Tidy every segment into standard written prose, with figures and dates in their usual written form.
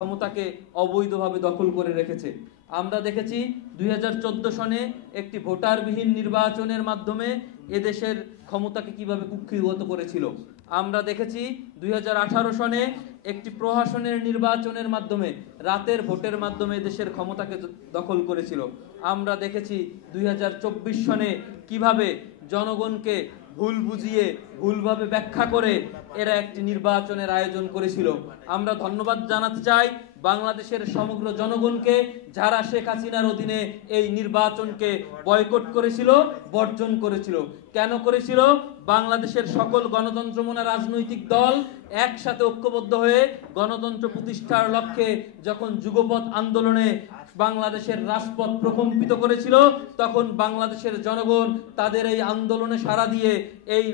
ক্ষমতাকে অবৈধভাবে দখল করে রেখেছে। আমরা দেখেছি 2014 সনে একটি ভোটারবিহীন নির্বাচনের মাধ্যমে এদেশের ক্ষমতাকে কিভাবে কুক্ষিগত করেছিল। আমরা দেখেছি 2018 সনে একটি প্রহসনের নির্বাচনের মাধ্যমে রাতের ভোটের মাধ্যমে দেশের ক্ষমতাকে দখল করেছিল। আমরা দেখেছি 2024 সনে কিভাবে জনগণকে ভুল বুঝিয়ে ভুলভাবে ব্যাখ্যা করে এরা একটি নির্বাচনের আয়োজন করেছিল। আমরা ধন্যবাদ জানাতে চাই বাংলাদেশের সমগ্র জনগণকে, যারা শেখ হাসিনার অধীনে এই নির্বাচনকে বয়কট করেছিল, বর্জন করেছিল। কেন করেছিল? বাংলাদেশের সকল গণতন্ত্রমনা রাজনৈতিক দল একসাথে ঐক্যবদ্ধ হয়ে গণতন্ত্র প্রতিষ্ঠার লক্ষ্যে যখন যুগপৎ আন্দোলনে বাংলাদেশের রাজপথ প্রকম্পিত করেছিল, তখন বাংলাদেশের জনগণ তাদের এই আন্দোলনে সাড়া দিয়ে এই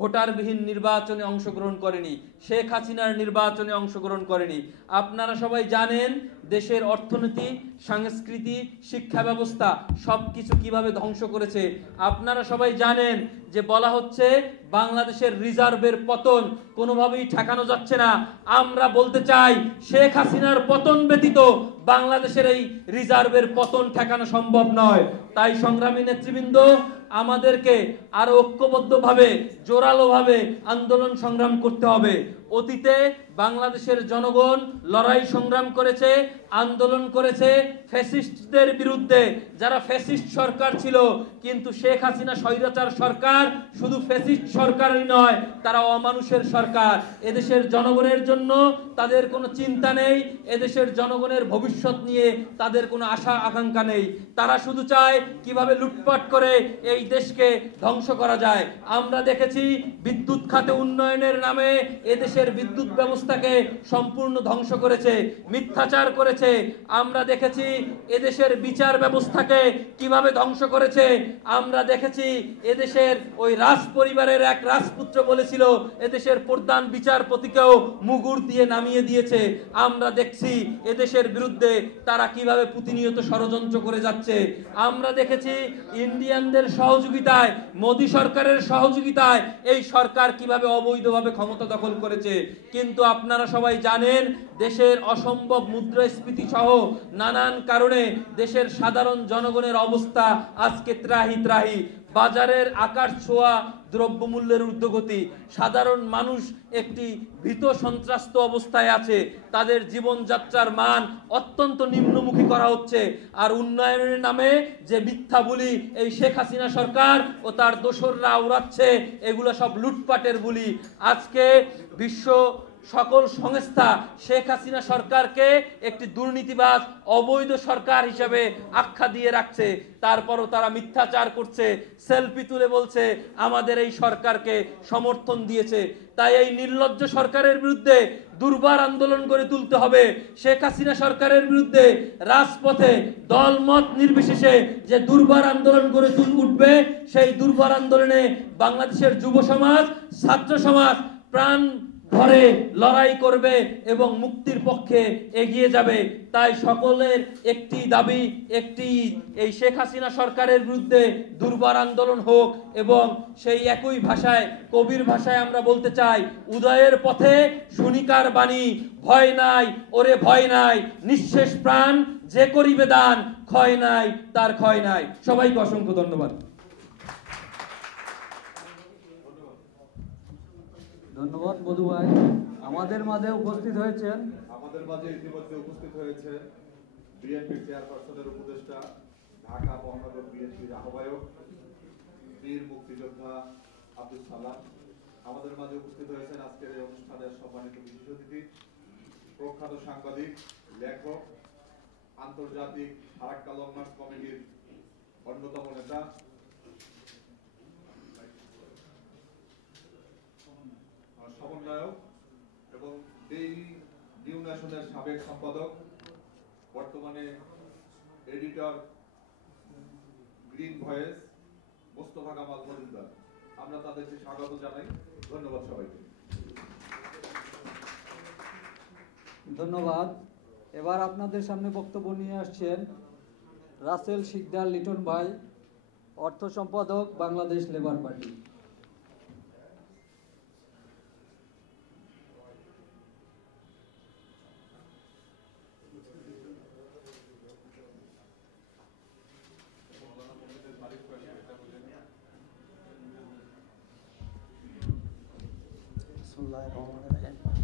ভোটারবিহীন নির্বাচনে অংশগ্রহণ করেনি, শেখ হাসিনার নির্বাচনে অংশগ্রহণ করেনি। আপনারা সবাই জানেন দেশের অর্থনীতি, সংস্কৃতি, শিক্ষা ব্যবস্থা সবকিছু কিভাবে ধ্বংস করেছে। আপনারা সবাই জানেন যে বলা হচ্ছে বাংলাদেশের রিজার্ভের পতন কোনোভাবেই ঠেকানো যাচ্ছে না। আমরা বলতে চাই শেখ হাসিনার পতন ব্যতীত বাংলাদেশের এই রিজার্ভের পতন ঠেকানো সম্ভব নয়। তাই সংগ্রামী নেতৃবৃন্দ, আমাদেরকে আরো ঐক্যবদ্ধভাবে জোরালোভাবে আন্দোলন সংগ্রাম করতে হবে। অতীতে বাংলাদেশের জনগণ লড়াই সংগ্রাম করেছে, আন্দোলন করেছে ফ্যাসিস্টদের বিরুদ্ধে, যারা ফ্যাসিস্ট সরকার ছিল। কিন্তু শেখ হাসিনা স্বৈরাচার সরকার শুধু ফ্যাসিস্ট সরকারই নয়, তারা অমানুষের সরকার। এদেশের জনগণের জন্য তাদের কোনো চিন্তা নেই, এদেশের জনগণের ভবিষ্যৎ নিয়ে তাদের কোনো আশা আকাঙ্ক্ষা নেই। তারা শুধু চায় কিভাবে লুটপাট করে এই দেশকে ধ্বংস করা যায়। আমরা দেখেছি বিদ্যুৎ খাতে উন্নয়নের নামে এদেশের বিদ্যুৎ ব্যবস্থাকে সম্পূর্ণ ধ্বংস করেছে, মিথ্যাচার করেছে। আমরা দেখেছি এদেশের বিচার ব্যবস্থাকে কিভাবে ধ্বংস করেছে। আমরা দেখেছি এদেশের ওই রাজ পরিবারের এক রাজপুত্র বলেছিল এদেশের প্রধান বিচারপতিকেও মুগুর দিয়ে নামিয়ে দিয়েছে। আমরা দেখছি এদেশের বিরুদ্ধে তারা কিভাবে প্রতিনিয়ত ষড়যন্ত্র করে যাচ্ছে। আমরা দেখেছি ইন্ডিয়ানদের সহযোগিতায়, মোদী সরকারের সহযোগিতায় এই সরকার কিভাবে অবৈধভাবে ক্ষমতা দখল করেছে। কিন্তু আপনারা সবাই জানেন দেশের অসম্ভব মুদ্রাস্ফীতি সহ নানান কারণে দেশের সাধারণ জনগণের অবস্থা আজকে ত্রাহি ত্রাহি। বাজারের আকাশ ছোঁয়া দ্রব্যমূল্যের ঊর্ধ্বগতি, সাধারণ মানুষ একটি ভীত সন্ত্রস্ত অবস্থায় আছে, তাদের জীবনযাত্রার মান অত্যন্ত নিম্নমুখী করা হচ্ছে। আর উন্নয়নের নামে যে মিথ্যা বলি এই শেখ হাসিনা সরকার ও তার দোসররা উড়াচ্ছে, এগুলো সব লুটপাটের বলি। আজকে বিশ্ব সকল সংস্থা শেখ হাসিনা সরকারকে একটি দুর্নীতিবাজ, অবৈধ সরকার হিসেবে আখ্যা দিয়ে রাখছে। তারপরও তারা মিথ্যাচার করছে, সেলফি তুলে বলছে আমাদের এই সরকারকে সমর্থন দিয়েছে। তাই এই নির্লজ্জ সরকারের বিরুদ্ধে দুর্বার আন্দোলন করে তুলতে হবে। শেখ হাসিনা সরকারের বিরুদ্ধে রাজপথে দলমত নির্বিশেষে যে দুর্বার আন্দোলন করে উঠবে, সেই দুর্বার আন্দোলনে বাংলাদেশের যুব সমাজ, ছাত্র সমাজ প্রাণ ধরে লড়াই করবে এবং মুক্তির পক্ষে এগিয়ে যাবে। তাই সকলের একটি দাবি, একটি এই শেখ হাসিনা সরকারের বিরুদ্ধে দুর্বার আন্দোলন হোক। এবং সেই একই ভাষায়, কবির ভাষায় আমরা বলতে চাই, উদয়ের পথে শুনিকার বাণী, ভয় নাই ওরে ভয় নাই, নিঃশেষ প্রাণ যে করিবে দান, ক্ষয় নাই তার ক্ষয় নাই। সবাইকে অসংখ্য ধন্যবাদ। ধন্যবাদ মধু ভাই। আমাদের মাঝে উপস্থিত হয়েছেন ইতিমধ্যে উপস্থিত হয়েছে বিএনপির চেয়ারপারসনের উপদেষ্টা, ঢাকা মহানগর বিএনপির আহ্বায়ক, বীর মুক্তিযোদ্ধা আব্দুল সালাম। আমাদের মাঝে উপস্থিত হয়েছেন আজকের এই অনুষ্ঠানের সম্মানিত বিশেষ অতিথি, প্রখ্যাত সাংবাদিক, লেখক, আন্তর্জাতিক ফারাক্কা লং মার্চ কমিটির অন্যতম নেতা, সমন্বয়ক এবং ডেইলি নিউ ন্যাশনের সাবেক সম্পাদক, বর্তমানে editor green voice, Mostafa Kamal Majumdar. আমরা তাদেরকে স্বাগত জানাই। ধন্যবাদ সবাইকে। ধন্যবাদ। এবার আপনাদের সামনে বক্তব্য নিয়ে আসছেন রাসেল শিকদার লিটন ভাই, অর্থ সম্পাদক, বাংলাদেশ লেবার পার্টি। বিসমিল্লাহির রহমানির রহিম